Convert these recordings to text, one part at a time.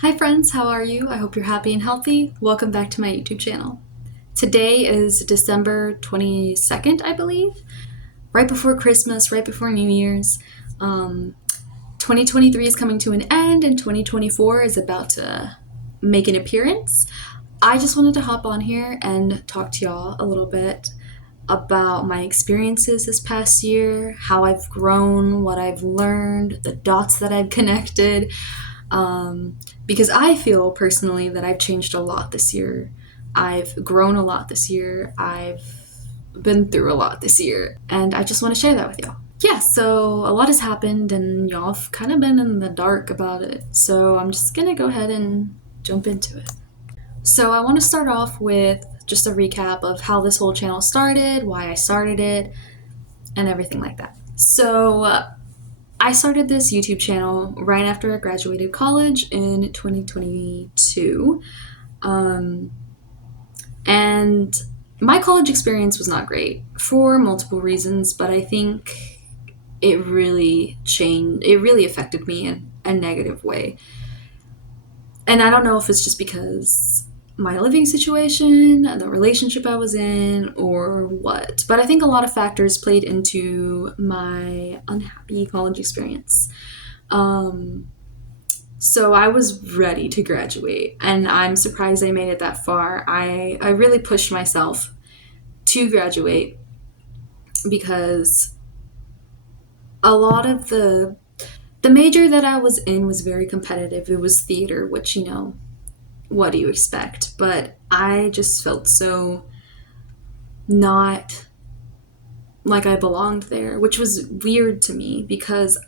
Hi friends, how are you? I hope you're happy and healthy. Welcome back to my YouTube channel. Today is December 22nd, I believe, right before Christmas, right before New Year's. 2023 is coming to an end and 2024 is about to make an appearance. I just wanted to hop on here and talk to y'all a little bit about my experiences this past year, how I've grown, what I've learned, the dots that I've connected, because I feel personally that I've changed a lot this year. I've grown a lot this year. I've been through a lot this year, and I just want to share that with y'all. Yeah, so a lot has happened, and y'all have kind of been in the dark about it. So I'm just gonna go ahead and jump into it. So I want to start off with just a recap of how this whole channel started, why I started it, and everything like that. So I started this YouTube channel right after I graduated college in 2022. And my college experience was not great for multiple reasons, but I think it really affected me in a negative way. And I don't know if it's just because my living situation, the relationship I was in, or what. But I think a lot of factors played into my unhappy college experience. So I was ready to graduate, and I'm surprised I made it that far. I really pushed myself to graduate because a lot of the major that I was in was very competitive. It was theater, which, what do you expect? But I just felt so not like I belonged there, which was weird to me because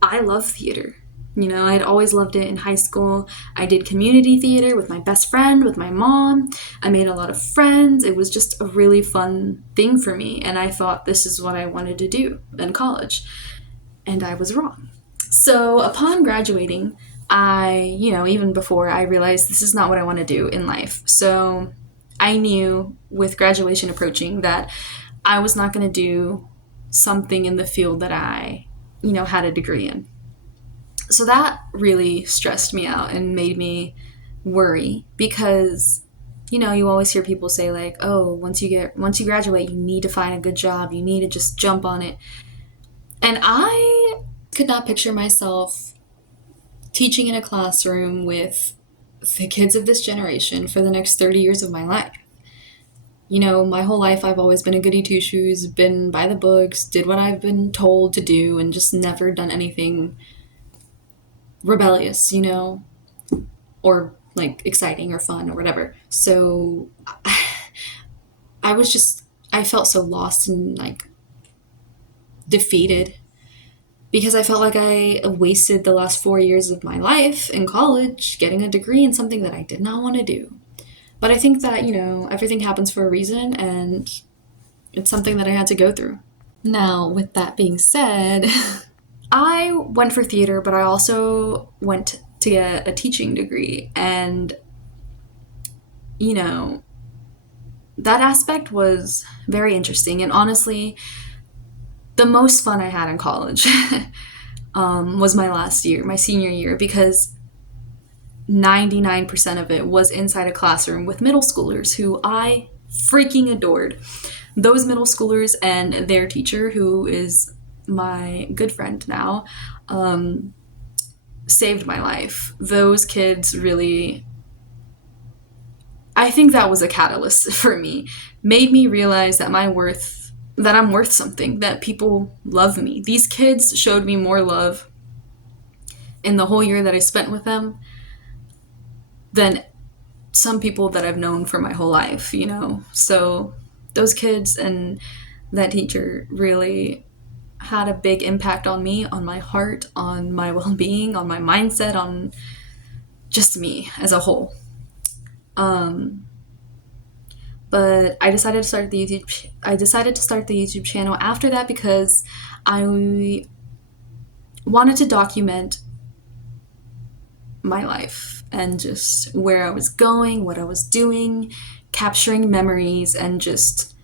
I love theater. I'd always loved it in high school. I did community theater with my best friend, with my mom. I made a lot of friends. It was just a really fun thing for me, and I thought this is what I wanted to do in college. And I was wrong. So upon graduating, even before I realized this is not what I want to do in life. So I knew with graduation approaching that I was not going to do something in the field that I, had a degree in. So that really stressed me out and made me worry because you always hear people say like, "Oh, once you graduate, you need to find a good job. You need to just jump on it." And I could not picture myself teaching in a classroom with the kids of this generation for the next 30 years of my life. My whole life I've always been a goody two shoes, been by the books, did what I've been told to do, and just never done anything rebellious, or like exciting or fun or whatever. So I felt so lost and like defeated because I felt like I wasted the last 4 years of my life in college getting a degree in something that I did not want to do. But I think that, everything happens for a reason, and it's something that I had to go through. Now, with that being said, I went for theater, but I also went to get a teaching degree. And, you know, that aspect was very interesting. And honestly, the most fun I had in college was my last year, my senior year, because 99% of it was inside a classroom with middle schoolers who I freaking adored. Those middle schoolers and their teacher, who is my good friend now, saved my life. Those kids really, I think that was a catalyst for me, made me realize that that I'm worth something, that people love me. These kids showed me more love in the whole year that I spent with them than some people that I've known for my whole life, So those kids and that teacher really had a big impact on me, on my heart, on my well-being, on my mindset, on just me as a whole. But I decided to start the YouTube channel after that because I wanted to document my life and just where I was going, what I was doing, capturing memories, and just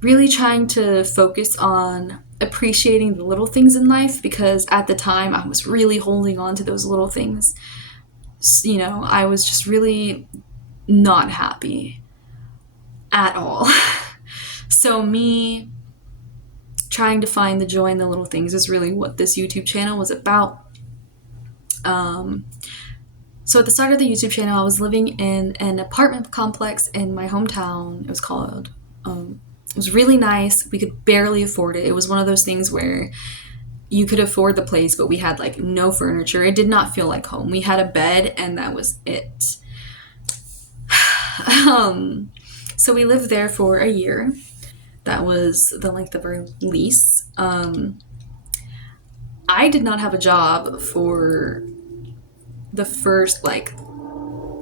really trying to focus on appreciating the little things in life, because at the time I was really holding on to those little things. I was just really not happy at all. So me trying to find the joy in the little things is really what this YouTube channel was about. So at the start of the YouTube channel, I was living in an apartment complex in my hometown. It was really nice. We could barely afford it. It was one of those things where you could afford the place, but we had like no furniture. It did not feel like home. We had a bed and that was it. So we lived there for a year. That was the length of our lease. I did not have a job for the first like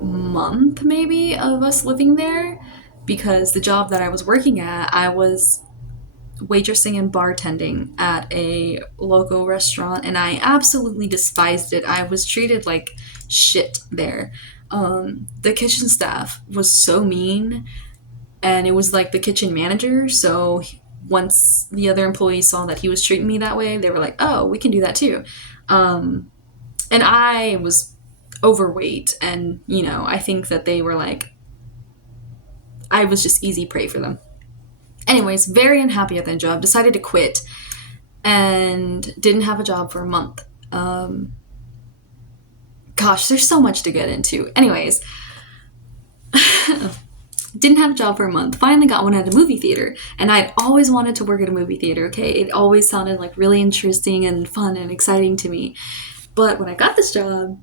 month maybe of us living there, because the job that I was working at, I was waitressing and bartending at a local restaurant, and I absolutely despised it. I was treated like shit there. The kitchen staff was so mean, and it was like the kitchen manager. So once the other employees saw that he was treating me that way, they were like, "Oh, we can do that too." And I was overweight, and I think that they were like, I was just easy prey for them. Anyways, very unhappy at that job, decided to quit, and didn't have a job for a month. Gosh, there's so much to get into. Anyways, didn't have a job for a month, finally got one at a movie theater, and I'd always wanted to work at a movie theater, okay? It always sounded like really interesting and fun and exciting to me. But when I got this job,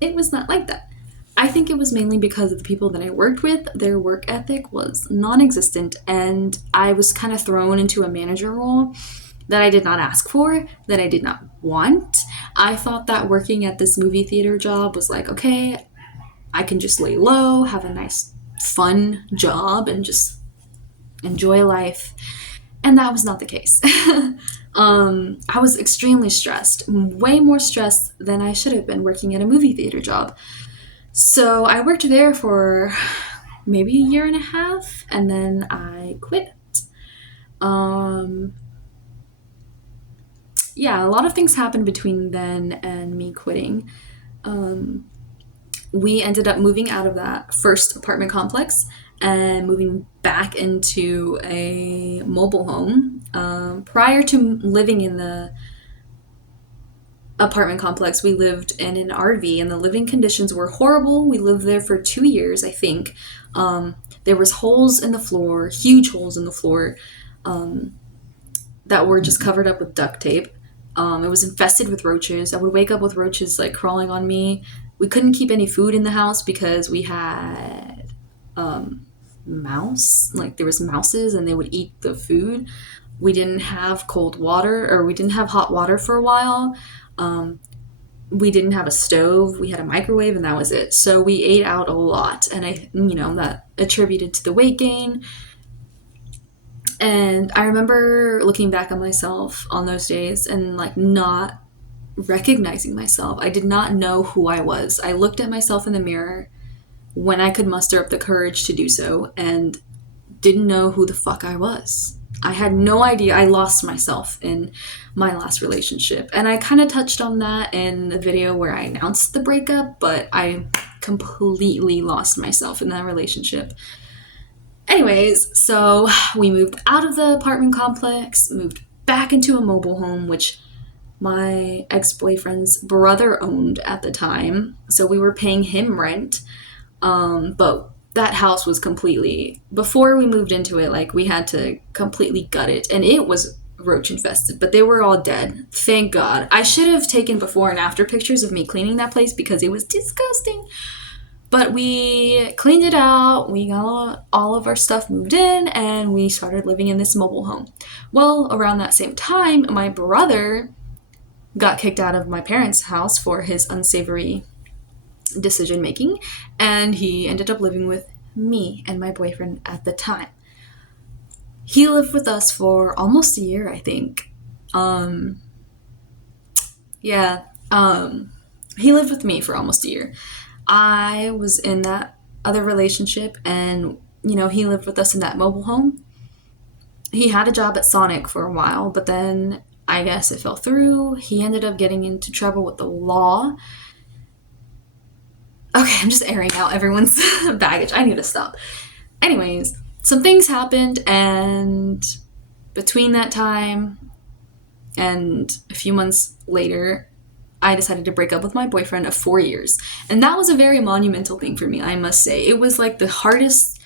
it was not like that. I think it was mainly because of the people that I worked with. Their work ethic was non-existent, and I was kind of thrown into a manager role that I did not ask for, that I did not want. I thought that working at this movie theater job was like, okay, I can just lay low, have a nice, fun job, and just enjoy life. And that was not the case. I was extremely stressed, way more stressed than I should have been working at a movie theater job. So I worked there for maybe a year and a half, and then I quit. Yeah, a lot of things happened between then and me quitting. We ended up moving out of that first apartment complex and moving back into a mobile home. Prior to living in the apartment complex, we lived in an RV, and the living conditions were horrible. We lived there for 2 years, I think. There was holes in the floor, huge holes in the floor, that were just covered up with duct tape. It was infested with roaches. I would wake up with roaches like crawling on me. We couldn't keep any food in the house because we had mouse. Like there was mouses, and they would eat the food. We didn't have cold water, or we didn't have hot water for a while. We didn't have a stove. We had a microwave, and that was it. So we ate out a lot, and that attributed to the weight gain. And I remember looking back on myself on those days and like not recognizing myself. I did not know who I was. I looked at myself in the mirror when I could muster up the courage to do so, and didn't know who the fuck I was. I had no idea. I lost myself in my last relationship. And I kind of touched on that in the video where I announced the breakup, but I completely lost myself in that relationship. Anyways, so we moved out of the apartment complex, moved back into a mobile home, which my ex-boyfriend's brother owned at the time. So we were paying him rent. But that house was completely, before we moved into it, like we had to completely gut it, and it was roach infested, but they were all dead. Thank God. I should have taken before and after pictures of me cleaning that place because it was disgusting. But we cleaned it out, we got all of our stuff moved in, and we started living in this mobile home. Well, around that same time, my brother got kicked out of my parents' house for his unsavory decision making, and he ended up living with me and my boyfriend at the time. He lived with us for almost a year, I think. He lived with me for almost a year. I was in that other relationship, and he lived with us in that mobile home. He had a job at Sonic for a while, but then I guess it fell through. He ended up getting into trouble with the law. Okay, I'm just airing out everyone's baggage. I need to stop. Anyways, some things happened, and between that time and a few months later, I decided to break up with my boyfriend of 4 years. And that was a very monumental thing for me, I must say. It was like the hardest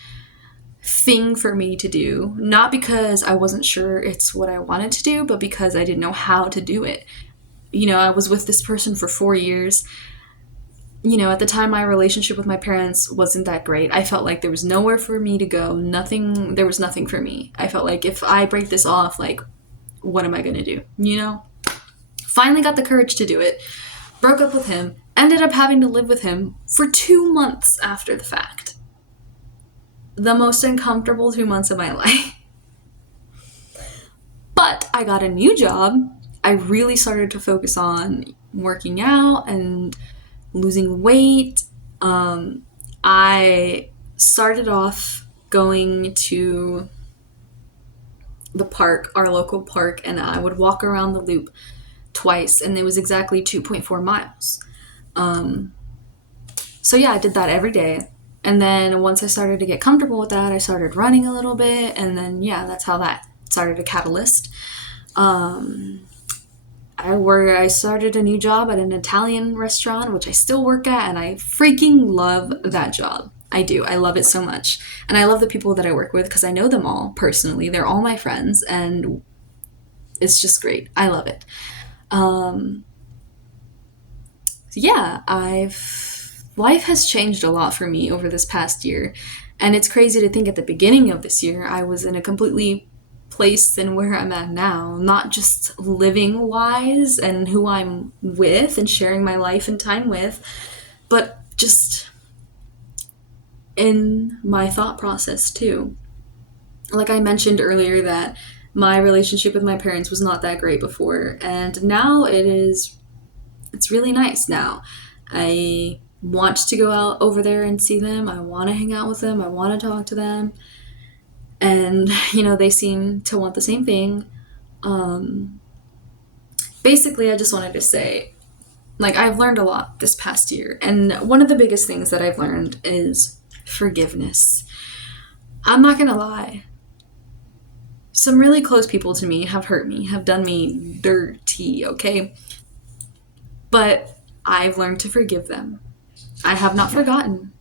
thing for me to do, not because I wasn't sure it's what I wanted to do, but because I didn't know how to do it. I was with this person for 4 years. At the time, my relationship with my parents wasn't that great. I felt like there was nowhere for me to go. There was nothing for me. I felt like if I break this off, like, what am I going to do? Finally got the courage to do it. Broke up with him. Ended up having to live with him for 2 months after the fact. The most uncomfortable 2 months of my life. But I got a new job. I really started to focus on working out and losing weight. I started off going to the park, our local park, and I would walk around the loop twice, and it was exactly 2.4 miles. So yeah, I did that every day. And then once I started to get comfortable with that, I started running a little bit, and then yeah, that's how that started a catalyst. I started a new job at an Italian restaurant, which I still work at, and I freaking love that job. I do. I love it so much. And I love the people that I work with because I know them all personally. They're all my friends, and it's just great. I love it. Yeah, life has changed a lot for me over this past year. And it's crazy to think at the beginning of this year, I was in a completely place than where I'm at now, not just living wise and who I'm with and sharing my life and time with, but just in my thought process too. Like I mentioned earlier that my relationship with my parents was not that great before, and now it's really nice now. I want to go out over there and see them. I want to hang out with them. I want to talk to them. And, they seem to want the same thing. Basically, I just wanted to say, like, I've learned a lot this past year. And one of the biggest things that I've learned is forgiveness. I'm not going to lie. Some really close people to me have hurt me, have done me dirty, okay? But I've learned to forgive them. I have not forgotten,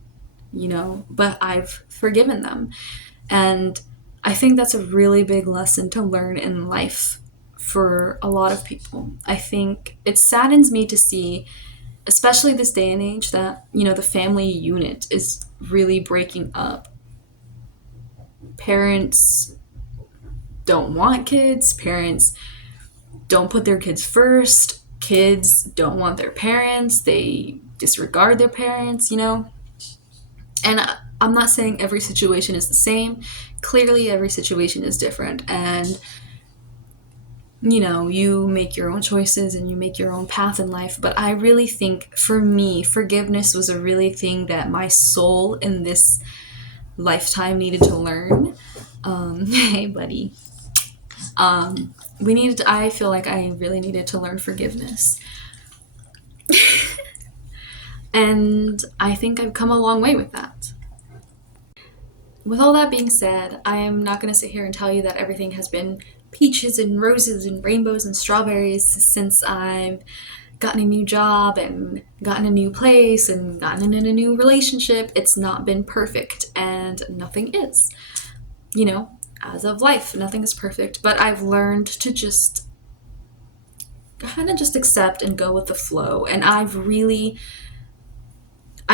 but I've forgiven them. And I think that's a really big lesson to learn in life for a lot of people. I think it saddens me to see, especially this day and age, that, the family unit is really breaking up. Parents don't want kids. Parents don't put their kids first. Kids don't want their parents. They disregard their parents, And I'm not saying every situation is the same. Clearly, every situation is different. And, you make your own choices and you make your own path in life. But I really think, for me, forgiveness was a really thing that my soul in this lifetime needed to learn. Hey, buddy. I feel like I really needed to learn forgiveness. And I think I've come a long way with that. With all that being said, I am not going to sit here and tell you that everything has been peaches and roses and rainbows and strawberries since I've gotten a new job and gotten a new place and gotten in a new relationship. It's not been perfect, and nothing is. As of life, nothing is perfect, but I've learned to just kind of just accept and go with the flow. And I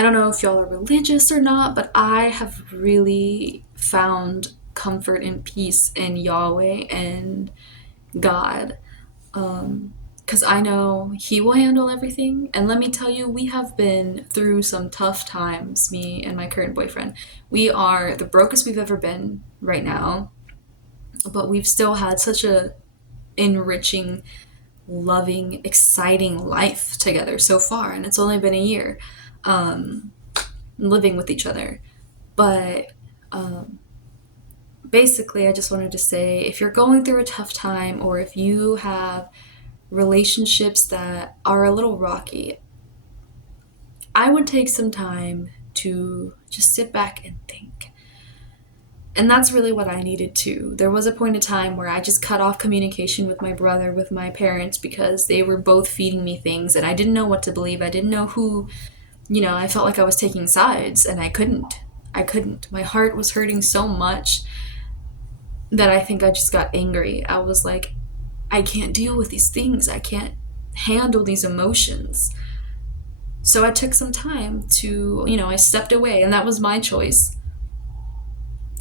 don't know if y'all are religious or not, but I have really found comfort and peace in Yahweh and God. Because I know He will handle everything. And let me tell you, we have been through some tough times, me and my current boyfriend. We are the brokest we've ever been right now, but we've still had such a enriching, loving, exciting life together so far, and it's only been a year living with each other. But basically, I just wanted to say, if you're going through a tough time, or if you have relationships that are a little rocky, I would take some time to just sit back and think. And that's really what I needed to. There was a point in time where I just cut off communication with my brother, with my parents, because they were both feeding me things and I didn't know what to believe. I didn't know who, I felt like I was taking sides and I couldn't. I couldn't. My heart was hurting so much that I think I just got angry. I was like, I can't deal with these things. I can't handle these emotions. So I took some time to, I stepped away, and that was my choice.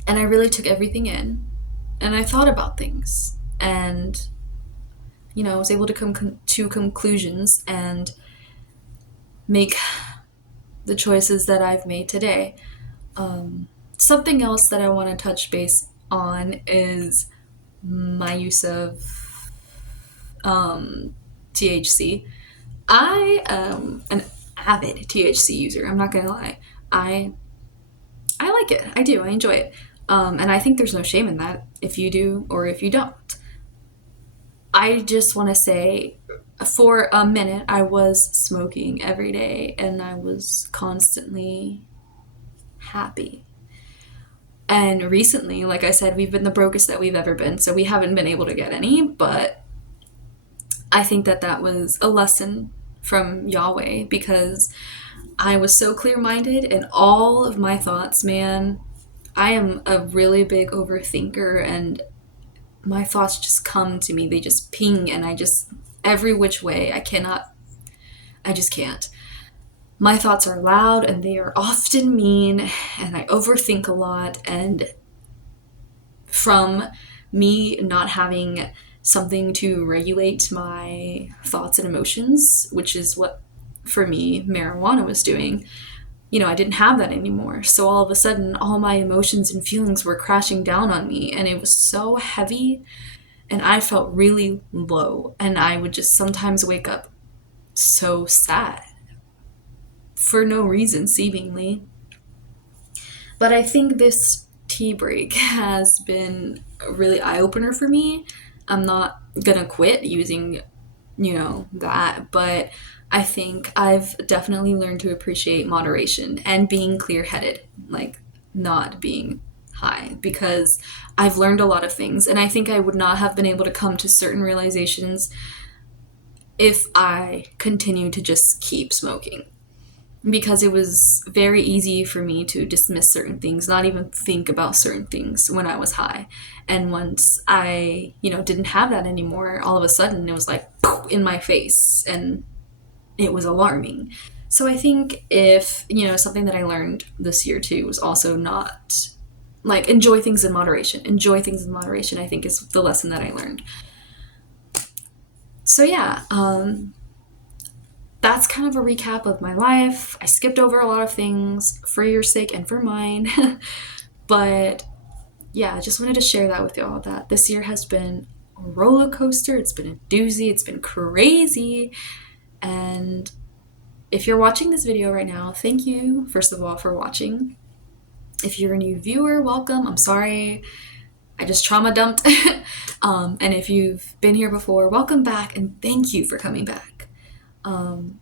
And I really took everything in, and I thought about things, and, I was able to come to conclusions and make the choices that I've made today. Something else that I want to touch base on is my use of THC. I am an avid THC user. I'm not gonna lie. I like it. I do. I enjoy it. And I think there's no shame in that if you do or if you don't. I just want to say, for a minute, I was smoking every day and I was constantly happy. And recently, like I said, we've been the brokest that we've ever been, so we haven't been able to get any, but I think that that was a lesson from Yahweh, because I was so clear-minded in all of my thoughts, man. I am a really big overthinker, and my thoughts just come to me. They just ping, and every which way, I just can't. My thoughts are loud, and they are often mean, and I overthink a lot, and from me not having something to regulate my thoughts and emotions, which is what, for me, marijuana was doing, I didn't have that anymore. So all of a sudden, all my emotions and feelings were crashing down on me, and it was so heavy, and I felt really low, and I would just sometimes wake up so sad for no reason, seemingly. But I think this tea break has been a really eye-opener for me. I'm not gonna quit using, that, but I think I've definitely learned to appreciate moderation and being clear-headed, like not being high, because I've learned a lot of things, and I think I would not have been able to come to certain realizations if I continued to just keep smoking. Because it was very easy for me to dismiss certain things, not even think about certain things when I was high. And once I, didn't have that anymore, all of a sudden it was like poof, in my face, and it was alarming. So I think if, something that I learned this year too was also not, like, enjoy things in moderation. Enjoy things in moderation, I think, is the lesson that I learned. So yeah, that's kind of a recap of my life. I skipped over a lot of things for your sake and for mine. But yeah, I just wanted to share that with y'all, that this year has been a roller coaster. It's been a doozy. It's been crazy. And if you're watching this video right now, thank you, first of all, for watching. If you're a new viewer, welcome. I'm sorry. I just trauma dumped. And if you've been here before, welcome back, and thank you for coming back.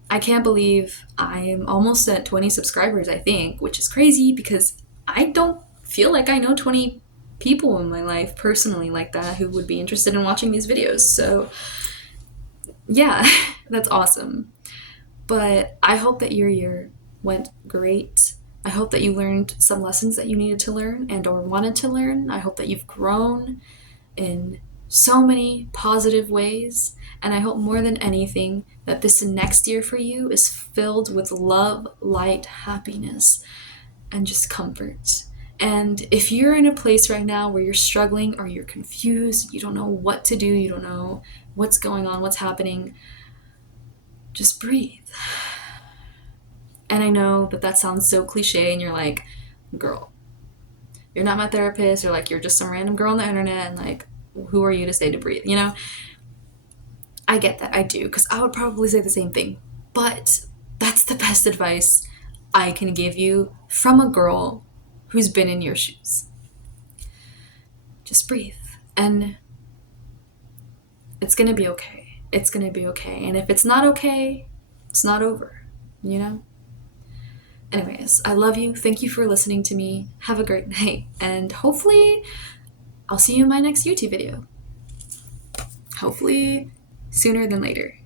I can't believe I'm almost at 20 subscribers, I think, which is crazy because I don't feel like I know 20 people in my life personally like that who would be interested in watching these videos. So yeah, that's awesome. But I hope that your year went great. I hope that you learned some lessons that you needed to learn and or wanted to learn. I hope that you've grown in so many positive ways. And I hope more than anything that this next year for you is filled with love, light, happiness, and just comfort. And if you're in a place right now where you're struggling or you're confused, you don't know what to do, you don't know what's going on, what's happening, just breathe. And I know that that sounds so cliche, and you're like, girl, you're not my therapist, or like, you're just some random girl on the internet, and like, who are you to say to breathe, I get that, I do, because I would probably say the same thing. But that's the best advice I can give you from a girl who's been in your shoes. Just breathe. And it's going to be okay. It's going to be okay. And if it's not okay, it's not over, Anyways, I love you. Thank you for listening to me. Have a great night. And hopefully, I'll see you in my next YouTube video. Hopefully, sooner than later.